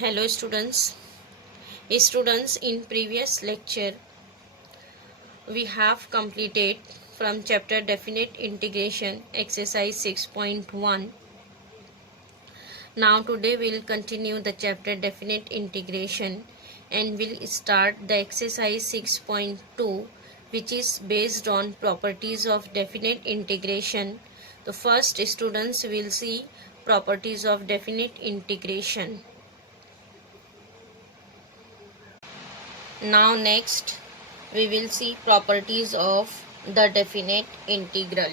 Hello students. In previous lecture we have completed from chapter definite integration exercise 6.1. Now today we will continue the chapter definite integration and we'll start the exercise 6.2, which is based on properties of definite integration. The first students will see properties of definite integration. Now next we will see properties of the definite integral.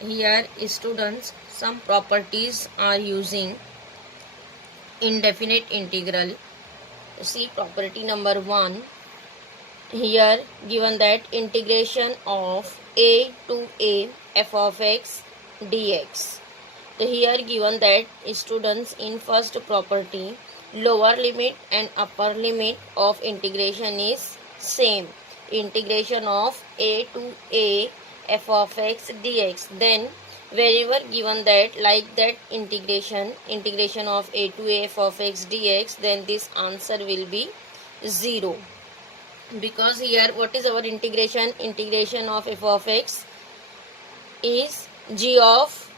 Here students, some properties are using in definite integral. See property number 1. Here given that integration of a to a f of x dx. Here given that students, in first property, lower limit and upper limit of integration is same. Integration of a to a f of x dx. Then wherever given that like that integration of a to a f of x dx, then this answer will be 0. Because here what is our integration? Integration of f of x is g of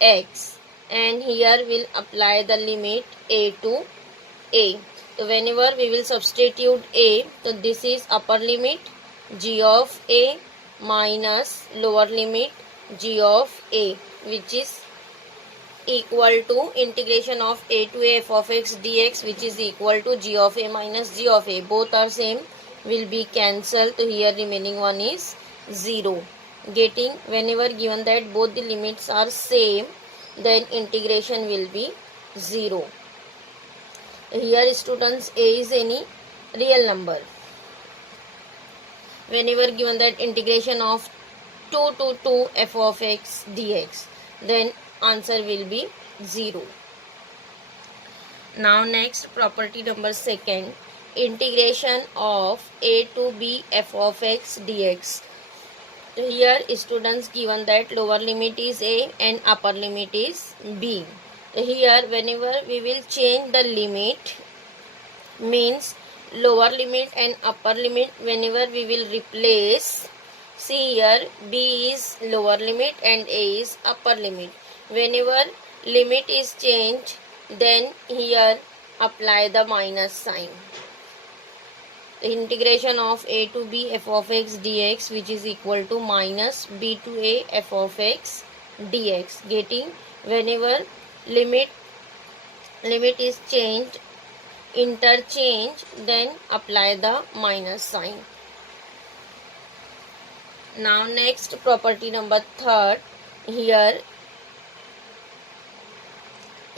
x, and here we'll apply the limit a to a. So whenever we will substitute a, so this is upper limit g of a minus lower limit g of a, which is equal to integration of a to a f of x dx, which is equal to g of a minus g of a. Both are same, will be cancelled. So here remaining one is 0. Getting whenever given that both the limits are same, then integration will be 0. Here students, a is any real number. Whenever given that integration of 2 to 2 f of x dx, then answer will be 0. Now next property number 2, integration of a to b f of x dx. Here students, given that lower limit is a and upper limit is b. Here whenever we will change the limit, means lower limit and upper limit, whenever we will replace, see here b is lower limit and a is upper limit. Whenever limit is changed, then here apply the minus sign. The integration of a to b f of x dx, which is equal to minus b to a f of x dx. Getting whenever limit is changed, interchange, then apply the minus sign. Now next property number 3, here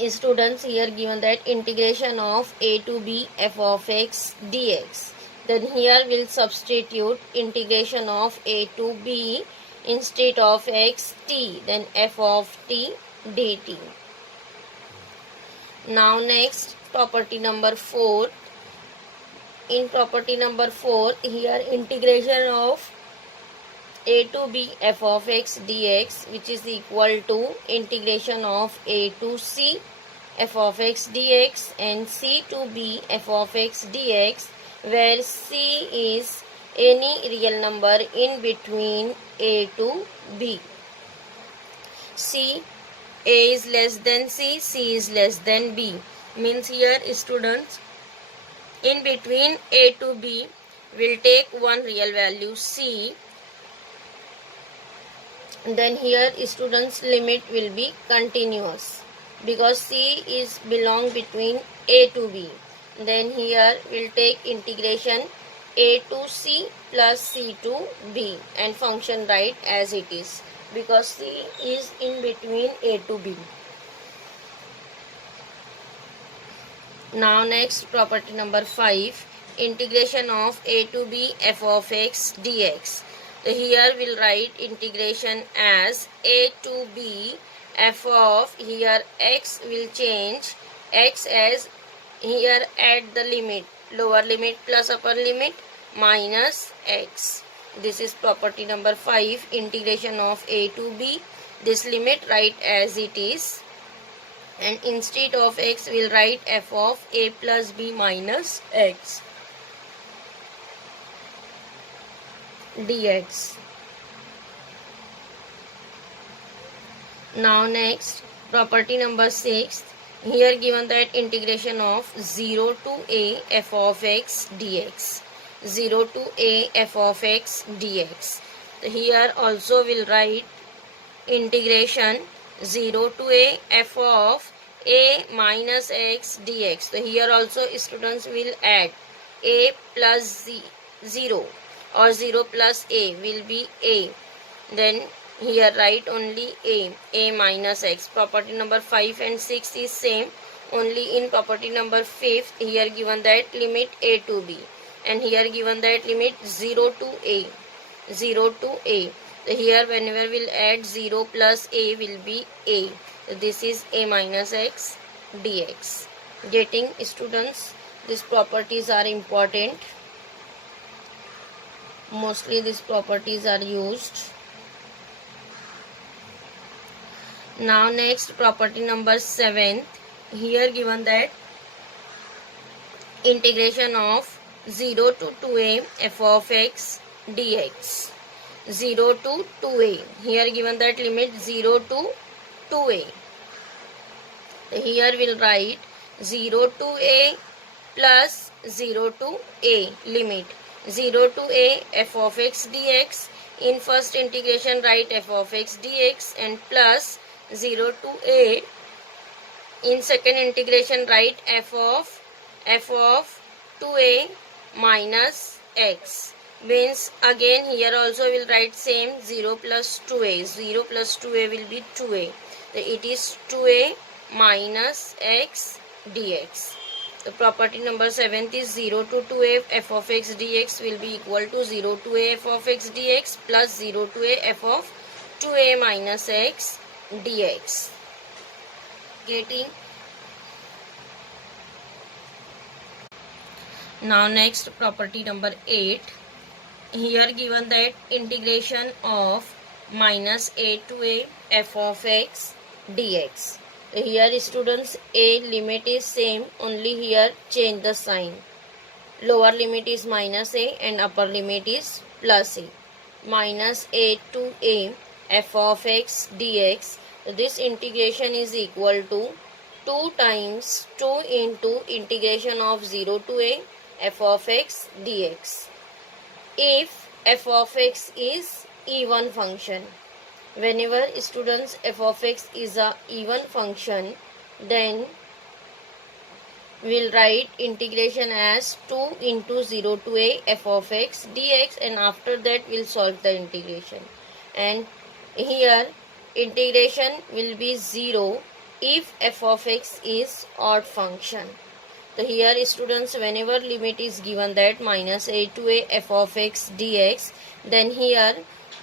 students, here given that integration of a to b f of x dx. Then here we'll substitute integration of a to b instead of x t, then f of t dt. Now next property number 4. In property number 4, here integration of a to b f of x dx, which is equal to integration of a to c f of x dx and c to b f of x dx, where c is any real number in between a to b. A is less than c is less than b. Means here students, in between a to b will take one real value c. Then here students, limit will be continuous because c is belong between a to b. Then here we'll take integration a to c plus c to b and function write as it is, because c is in between a to b. Now next property number 5, integration of a to b f of x dx. So here we'll write integration as a to b f of, here x will change x as, here add the limit, lower limit plus upper limit minus x. This is property number 5, integration of a to b. This limit write as it is. and instead of x we'll write f of a plus b minus x dx. Now next, property number 6. Here given that integration of 0 to a f of x dx. 0 to a f of x dx. Here also we'll write integration 0 to a f of a minus x dx. So here also students will add a plus 0 or 0 plus a will be a. Then here write only a minus x. Property number 5 and 6 is same, only in property number 5 here given that limit a to b, and here given that limit 0 to a. 0 to a. So here whenever we'll add 0 plus a will be a. So this is a minus x dx. Getting students, these properties are important. Mostly these properties are used. Now next, property number 7. Here given that integration of 0 to 2a f of x dx. 0 to 2a. Here given that limit 0 to 2a. Here we'll write 0 to a plus 0 to a limit. 0 to a f of x dx. In first integration write f of x dx and plus 0 to a. In second integration write f of 2a minus x. Means again here also will write same 0 plus 2a. 0 plus 2a will be 2a. So it is 2a minus x dx. The property number 7 is 0 to 2a f of x dx will be equal to 0 to a f of x dx plus 0 to a f of 2a minus x dx. Getting. Now next, property number 8. Here given that integration of minus a to a f of x dx. Here students, a limit is same, only here change the sign. Lower limit is minus a and upper limit is plus a. Minus a to a f of x dx. This integration is equal to 2 times 2 into integration of 0 to a f of x dx. If f of x is even function. Whenever students f of x is a even function, then we'll write integration as 2 into 0 to a f of x dx, and after that we'll solve the integration. And here integration will be 0 if f of x is odd function. So here students, whenever limit is given that minus a to a f of x dx, then here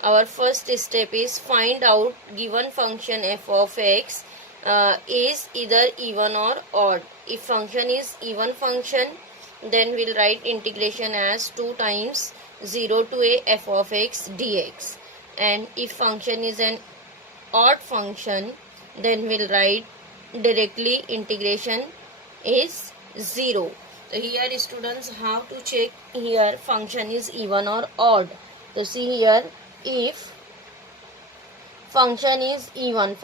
our first step is find out given function f of x is either even or odd. If function is even function, then we'll write integration as 2 times 0 to a f of x dx. And if function is an odd function, then we'll write directly integration is 0. So here students, how to check here function is even or odd. So see here, if function is even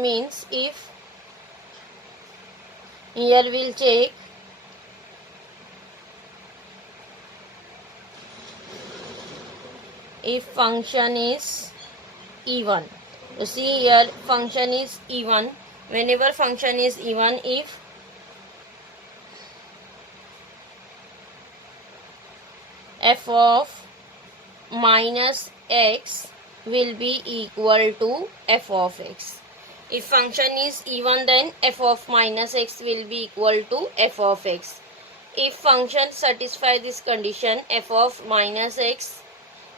means if here we'll check if function is even. So see here, function is even. Whenever function is even, if f of minus x will be equal to f of x. If function is even, then f of minus x will be equal to f of x. If function satisfy this condition, f of minus x,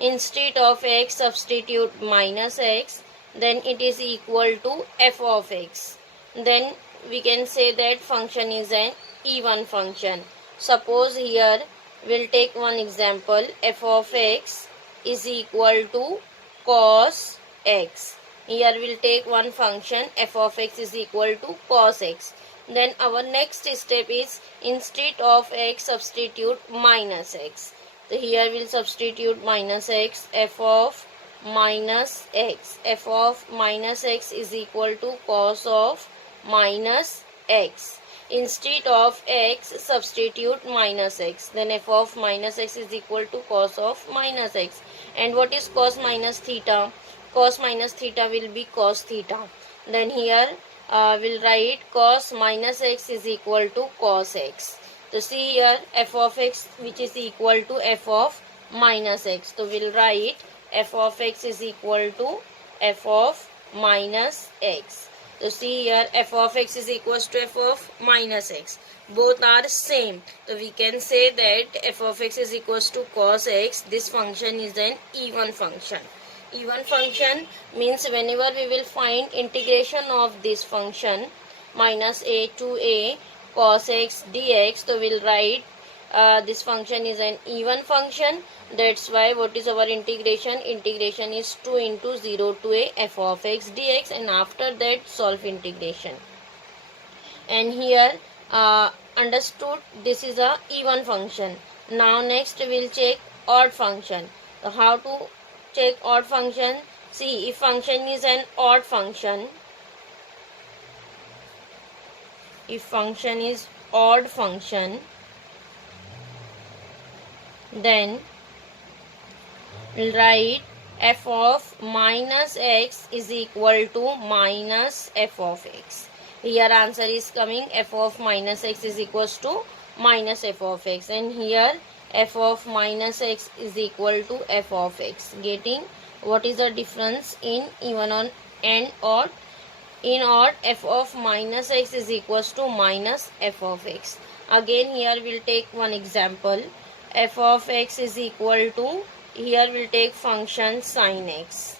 instead of x substitute minus x, then it is equal to f of x. Then we can say that function is an even function. Suppose here we'll take one example, f of x is equal to cos x. Here we'll take one function f of x is equal to cos x. Then our next step is instead of x substitute minus x. So here we'll substitute minus x, f of minus x. F of minus x is equal to cos of minus x. Instead of x substitute minus x. Then f of minus x is equal to cos of minus x. And what is cos minus theta? Cos minus theta will be cos theta. Then here we'll write cos minus x is equal to cos x. So see here f of x which is equal to f of minus x. So we'll write f of x is equal to f of minus x. So see here f of x is equals to f of minus x. Both are same. So we can say that f of x is equals to cos x. This function is an even function. Even function means whenever we will find integration of this function minus a to a cos x dx, so we'll write this function is an even function. That's why what is our integration? Integration is 2 into 0 to a f of x dx, and after that solve integration. And here understood this is a even function. Now next we'll check odd function. So how to check odd function? See, if function is an odd function, if function is odd function, then we'll write f of minus x is equal to minus f of x. Here answer is coming f of minus x is equals to minus f of x, and here f of minus x is equal to f of x. Getting what is the difference in even and odd? In odd, f of minus x is equals to minus f of x. Again here we'll take one example. F of x is equal to, here we'll take function sin x.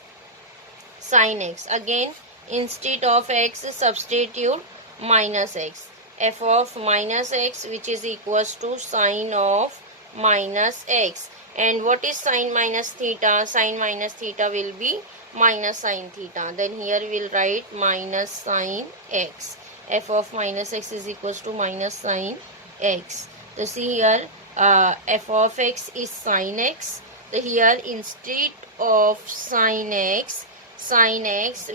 Sin x. Again instead of x substitute minus x. F of minus x which is equals to sin of minus x. And what is sin minus theta? Sin minus theta will be minus sin theta. Then here we'll write minus sin x. F of minus x is equals to minus sin x. So see here f of x is sin x. So here instead of sin x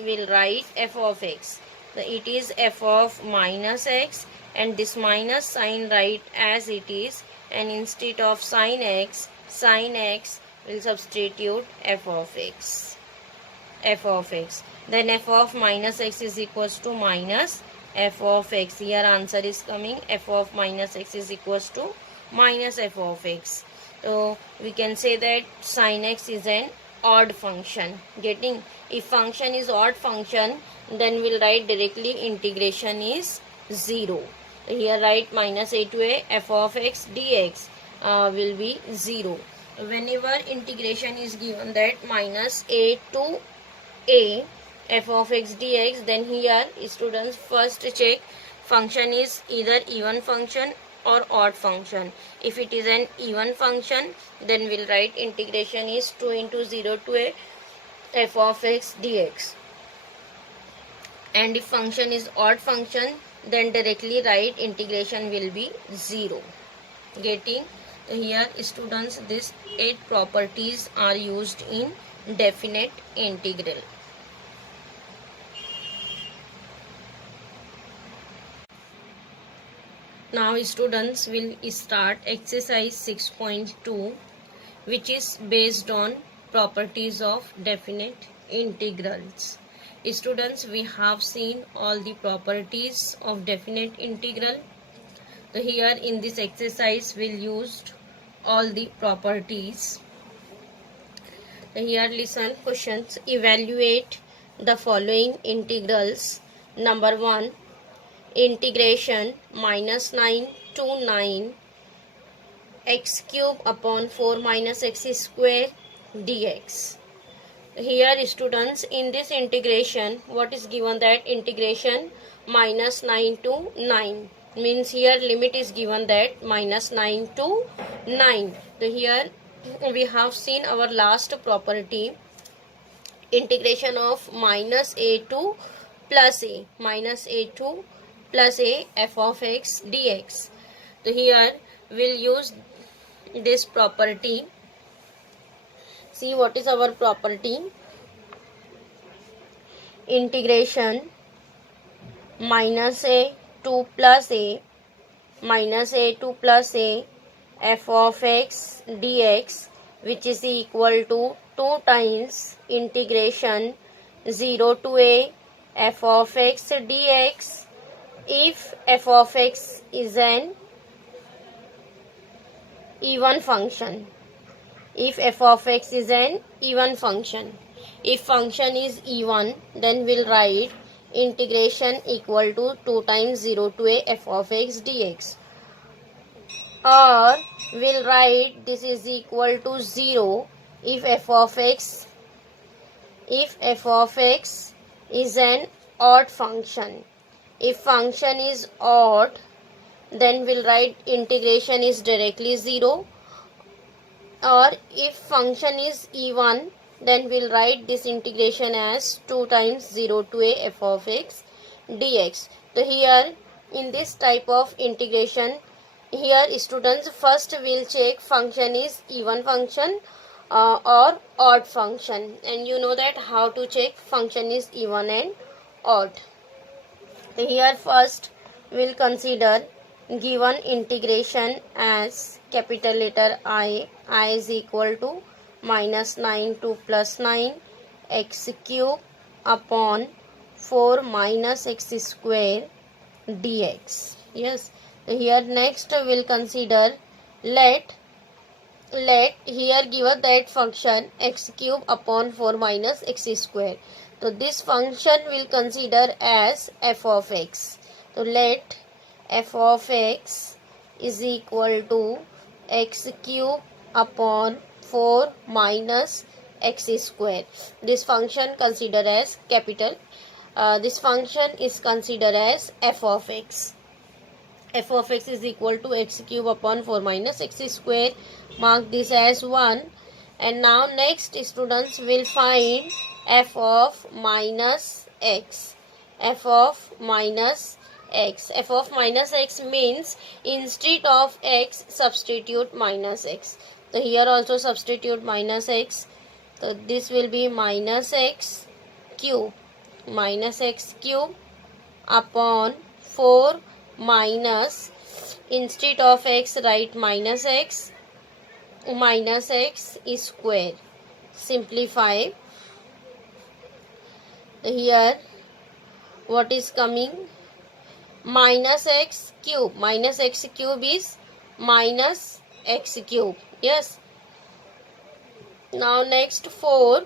we'll write f of x. So it is f of minus x, and this minus sign write as it is, and instead of sin x will substitute f of x. Then f of minus x is equals to minus f of x. Here answer is coming f of minus x is equals to minus f of x. So we can say that sin x is an odd function. Getting, if function is odd function, then we'll write directly integration is 0. Here write minus a to a f of x dx will be 0. Whenever integration is given that minus a to a f of x dx, then here students first check function is either even function or odd function. If it is an even function, then we'll write integration is 2 into 0 to a f of x dx. And if function is odd function, then directly write integration will be 0. Getting, here students these 8 properties are used in definite integral. Now students will start exercise 6.2, which is based on properties of definite integrals. Students, we have seen all the properties of definite integral. So here in this exercise we'll use all the properties. So here listen questions. Evaluate the following integrals. Number 1, integration minus 9 to 9 x cube upon 4 minus x square dx. Here students, in this integration what is given, that integration minus 9 to 9 means here limit is given that minus 9 to 9. So here we have seen our last property, integration of minus a to plus a, minus a to plus a f of x dx. So here we'll use this property. See what is our property? Integration minus a to plus a, minus a to plus a f of x dx, which is equal to 2 times integration 0 to a f of x dx if f of x is an even function. If f of x is an even function. If function is even, then we'll write integration equal to 2 times 0 to a f of x dx. Or we'll write this is equal to 0 if f of x is an odd function. If function is odd, then we'll write integration is directly 0. Or if function is even, then we'll write this integration as 2 times 0 to a f of x dx. So here in this type of integration, here students first will check function is even function or odd function, and you know that how to check function is even and odd. So here first we'll consider given integration as capital letter I is equal to minus 9 to plus 9 x cube upon 4 minus x square dx. Yes, here next we'll consider let here given that function x cube upon 4 minus x square. So this function will consider as f of x. So let f of x is equal to x cube upon 4 minus x square. This function considered as capital. This function is considered as f of x. F of x is equal to x cube upon 4 minus x square. Mark this as 1. And now next students will find f of minus x. F of minus x. F of minus x means instead of x substitute minus x. So here also substitute minus x. So this will be minus x cube. Minus x cube upon 4 minus, instead of x write minus x square. Simplify. Here what is coming? Minus x cube. Minus x cube is minus x cube. Yes. Now next 4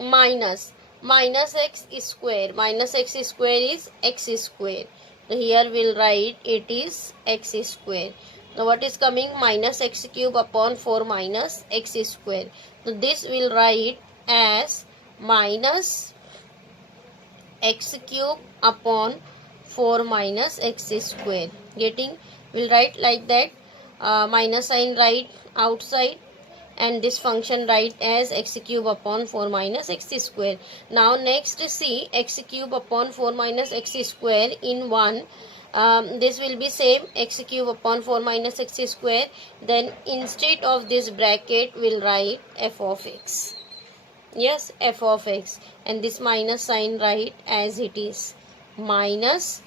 minus x square. Minus x square is x square. So here we'll write it is x square. Now what is coming? Minus x cube upon 4 minus x square. So this will write as minus x cube upon 4 minus x square. Getting? We'll write like that. Minus sign write outside, and this function write as x cube upon 4 minus x square. Now next see x cube upon 4 minus x square in 1. This will be same x cube upon 4 minus x square. Then instead of this bracket we'll write f of x. Yes, f of x, and this minus sign write as it is. Minus,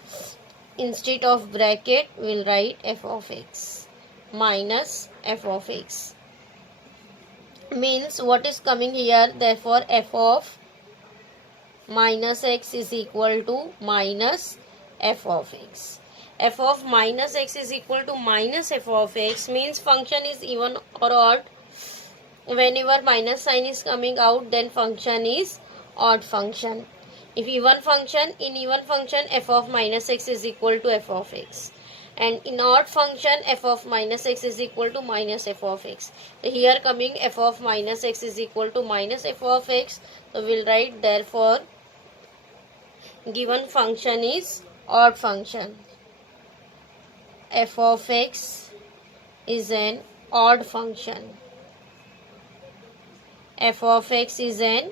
instead of bracket we'll write f of x. Minus f of x. Means what is coming here? Therefore f of minus x is equal to minus f of x. F of minus x is equal to minus f of x means function is even or odd. Whenever minus sign is coming out, then function is odd function. If even function, in even function f of minus x is equal to f of x. And in odd function f of minus x is equal to minus f of x. So here coming f of minus x is equal to minus f of x. So we'll write therefore given function is odd function. F of x is an odd function. F of x is an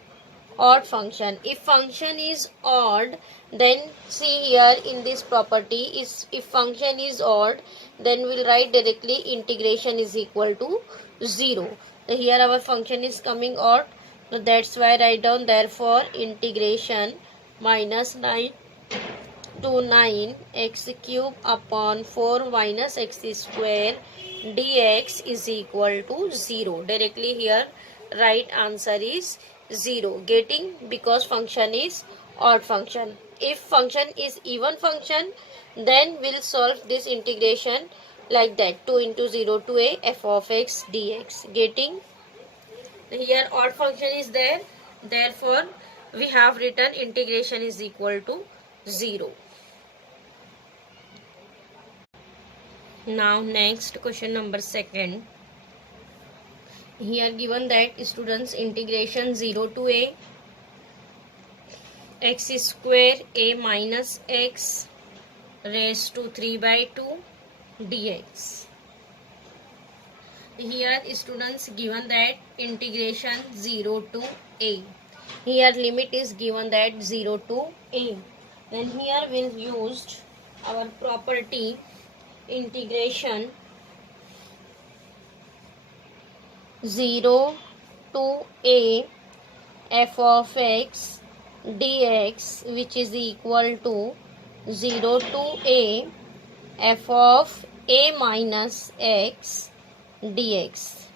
odd function. If function is odd, then see here in this property, is if function is odd, then we'll write directly integration is equal to 0. So here our function is coming odd, so that's why I write down therefore integration minus 9 to 9 x cube upon 4 minus x square dx is equal to 0. Directly here right answer is 0, getting, because function is odd function. If function is even function, then we'll solve this integration like that, 2 into 0 to a f of x dx, getting. Here odd function is there, therefore we have written integration is equal to 0. Now next question number 2. Here given that students integration 0 to a x square a minus x raised to 3 by 2 dx. Here students given that integration 0 to a. Here limit is given that 0 to a. Then here we'll use our property integration 0 to a f of x dx, which is equal to 0 to a f of a minus x dx.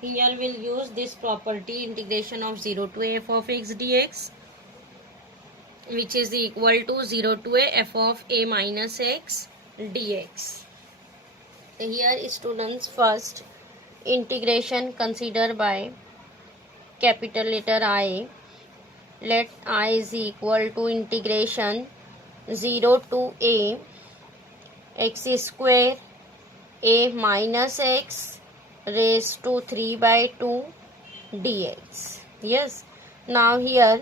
Here we'll use this property integration of 0 to a f of x dx, which is equal to 0 to a f of a minus x dx. Here students first integration consider by capital letter I. Let I is equal to integration 0 to a x square a minus x raised to 3 by 2 dx. Yes, now here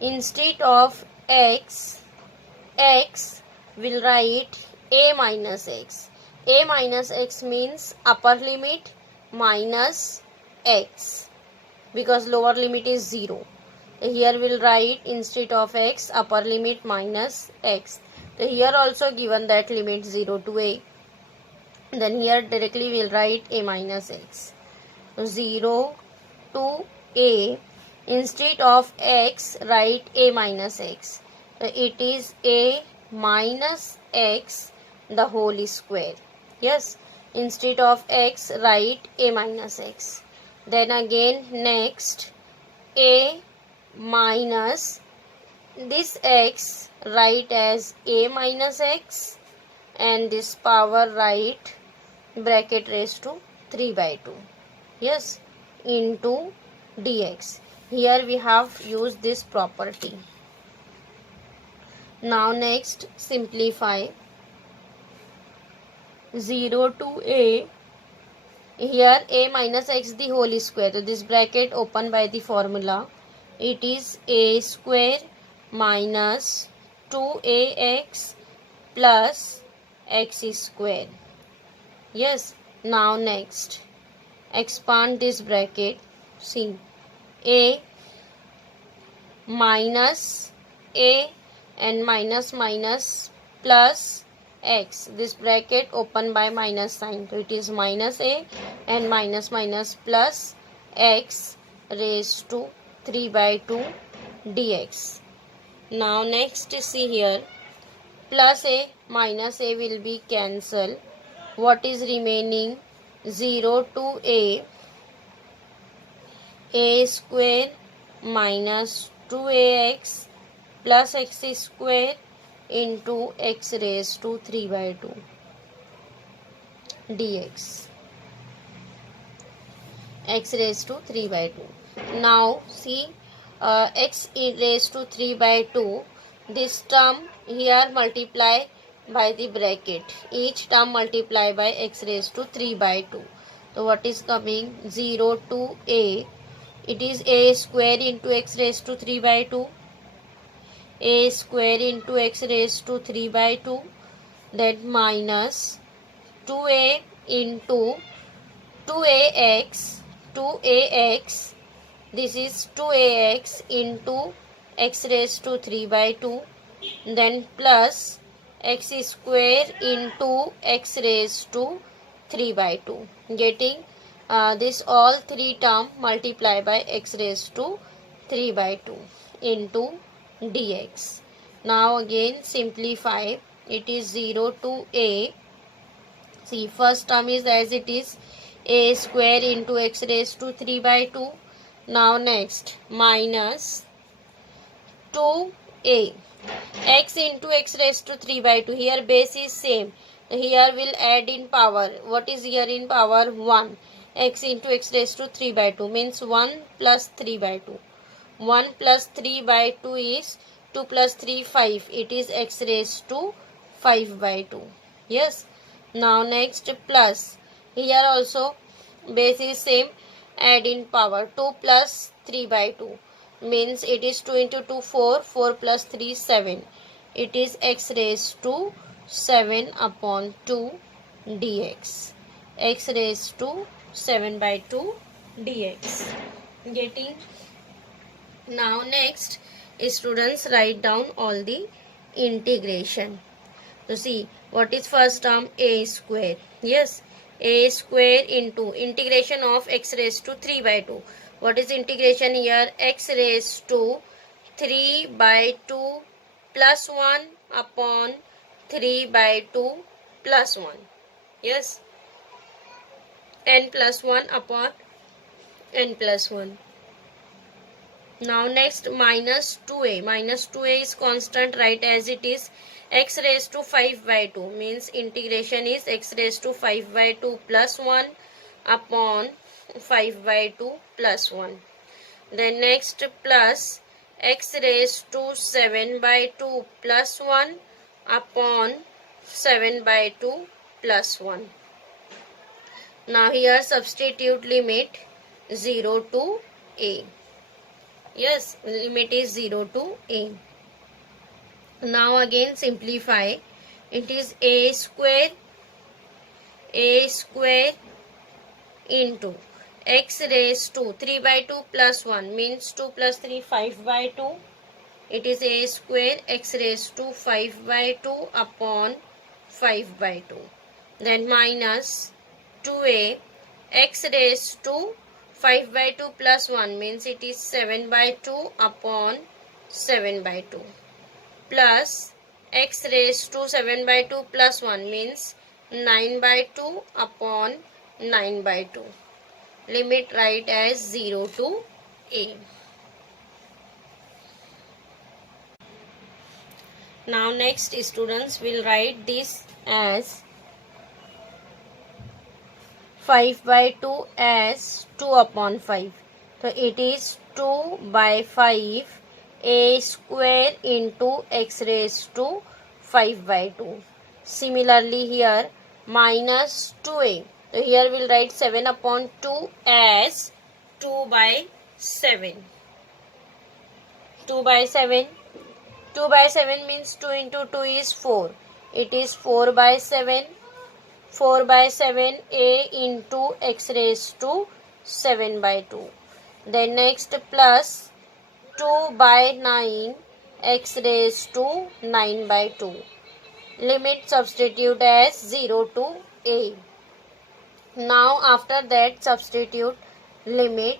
instead of x will write a minus x. A minus x means upper limit minus x, because lower limit is 0. Here we'll write instead of x upper limit minus x. So here also given that limit 0 to a. Then here directly we'll write a minus x. 0 to a, instead of x write a minus x. So it is a minus x the whole square. Yes, instead of x write a minus x. Then again next a minus this x write as a minus x, and this power write bracket raised to 3 by 2. Yes, into dx. Here we have used this property. Now next simplify 0 to a. Here a minus x the whole square. So this bracket open by the formula. It is a square minus 2ax plus x square. Yes, now next expand this bracket. See, a minus a and minus minus plus x. This bracket open by minus sign. So it is minus a and minus minus plus x raised to 3 by 2 dx. Now next see here, plus a minus a will be cancelled. What is remaining? 0 to a square minus 2ax plus x square into x raised to 3 by 2 dx. X raised to 3 by 2. Now see, x raised to 3 by 2, this term here multiply by the bracket. Each term multiply by x raised to 3 by 2. So what is coming? 0 to a. It is a square into x raised to 3 by 2. A square into x raised to 3 by 2. Then minus 2a into 2ax This is 2ax into x raised to 3 by 2, then plus x square into x raised to 3 by 2. Getting this all three term multiply by x raised to 3 by 2 into dx. Now again simplify. It is 0 to a. See, first term is as it is, a square into x raised to 3 by 2. Now next minus 2a x into x raised to 3 by 2. Here base is same. Here will add in power. What is here in power? 1. X into x raised to 3 by 2 means 1 plus 3 by 2. 1 plus 3 by 2 is 2 plus 3 5. It is x raised to 5 by 2. Yes. Now next plus. Here also base is same. Add in power. 2 plus 3 by 2 means it is 2 into 2 4. 4 plus 3 7. It is x raised to 7 upon 2 dx. X raised to 7 by 2 dx. Getting. Now next students write down all the integration. So see, what is first term? A square. Yes, a square into integration of x raised to 3 by 2. What is integration here? X raised to 3 by 2 plus 1 upon 3 by 2 plus 1. Yes, n plus 1 upon n plus 1. Now next minus 2a. Minus 2a is constant, right as it is. X raised to 5 by 2 means integration is x raised to 5 by 2 plus 1 upon 5 by 2 plus 1. Then next plus x raised to 7 by 2 plus 1 upon 7 by 2 plus 1. Now here substitute limit 0 to a. Yes, limit is 0 to a. Now again simplify. It is a square into x raised to 3 by 2 plus 1 means 2 plus 3 5 by 2. It is a square x raised to 5 by 2 upon 5 by 2. Then minus 2a x raised to 5 by 2 plus 1 means it is 7 by 2 upon 7 by 2 plus x raised to 7 by 2 plus 1 means 9 by 2 upon 9 by 2. Limit write as 0 to a. Now next students will write this as 5 by 2 as 2 upon 5. So it is 2 by 5 a square into x raised to 5 by 2. Similarly here minus 2a. So here we'll write 7 upon 2 as 2 by 7. 2 by 7. 2 by 7 means 2 into 2 is 4. It is 4 by 7. 4 by 7 a into x raised to 7 by 2. Then next plus 2 by 9 x raised to 9 by 2. Limit substitute as 0 to a. Now after that substitute limit.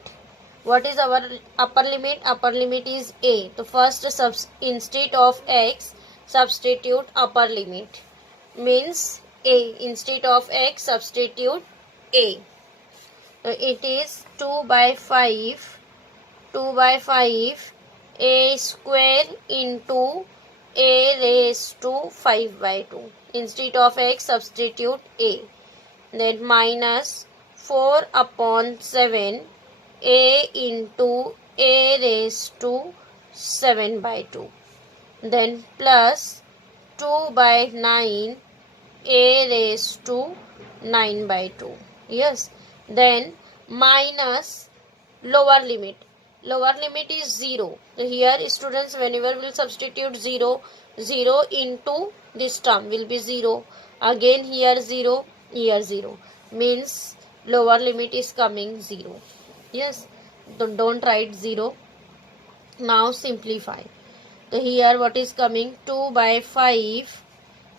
What is our upper limit? Upper limit is a. So first instead of x substitute upper limit means a. Instead of x substitute a. So it is 2 by 5. 2 by 5 a square into a raised to 5 by 2. Instead of x substitute a. Then minus 4 upon 7 a into a raised to 7 by 2. Then plus 2 by 9 a raised to 9 by 2. Yes. Then minus lower limit. Lower limit is 0. So here students whenever will substitute 0, 0 into this term will be 0. Again here 0, here 0. Means lower limit is coming 0. Yes. don't write 0. Now simplify. So here what is coming? 2 by 5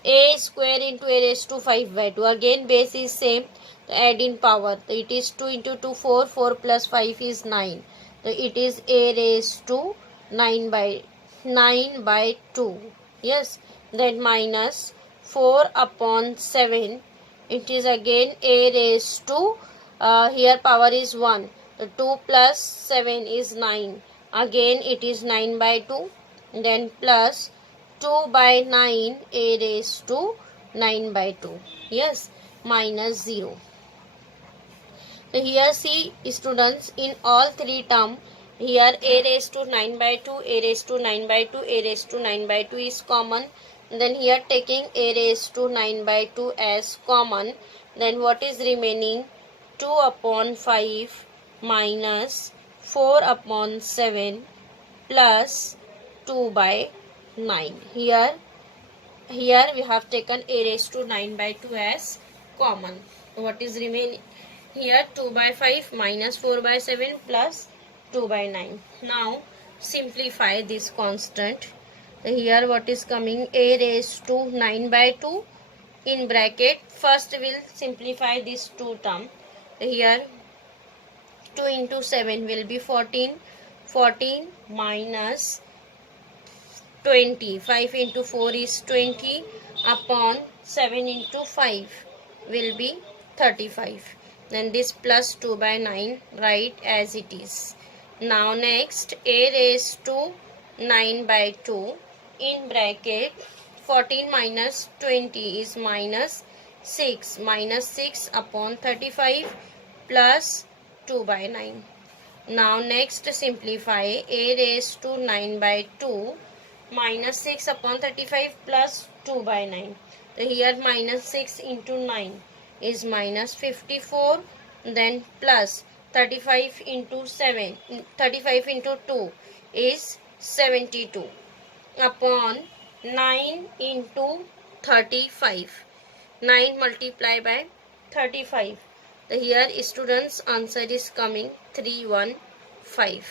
a square into a raised to 5 by 2. Again base is same. So add in power. So it is 2 into 2 4. 4 plus 5 is 9. So it is a raised to 9 by 2. Yes. Then minus 4 upon 7. It is again a raised to here power is 1. So 2 plus 7 is 9. Again it is 9 by 2. Then plus 2 by 9 a raised to 9 by 2. Yes, minus 0. So here see students, in all three terms, here a raised to 9 by 2, a raised to 9 by 2, a raised to 9 by 2 is common. Then here taking a raised to 9 by 2 as common. Then what is remaining? 2 upon 5 minus 4 upon 7 plus 2 by 9. Here we have taken a raised to 9 by 2 as common. What is remaining? Here 2 by 5 minus 4 by 7 plus 2 by 9. Now simplify this constant. Here what is coming? A raised to 9 by 2 in bracket. First we will simplify this 2 term. Here 2 into 7 will be 14. 14 minus 20. 5 into 4 is 20 upon 7 into 5 will be 35. Then this plus 2 by 9 write as it is. Now next a raised to 9 by 2 in bracket 14 minus 20 is minus 6. Minus 6 upon 35 plus 2 by 9. Now next simplify a raised to 9 by 2 minus 6 upon 35 plus 2 by 9. So here minus 6 into 9 is minus 54. Then plus 35 into 7, 35 into 2 is 72 upon 9 into 35. 9 multiplied by 35. So here students answer is coming 315.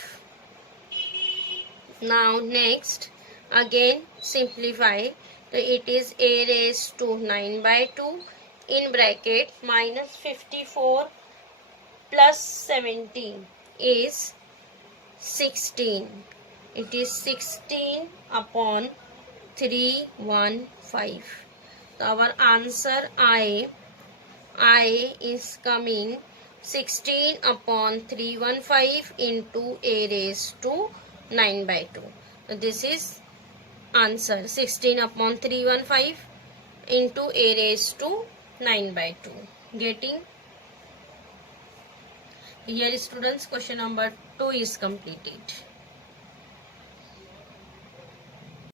Now next again simplify. So it is a raised to 9 by 2 in bracket minus 54 plus 17 is 16. It is 16 upon 315. So our answer I is coming 16 upon 315 into a raised to 9 by 2. So this is answer 16 upon 315 into a raised to 9 by 2. Getting? Here students, question number 2 is completed.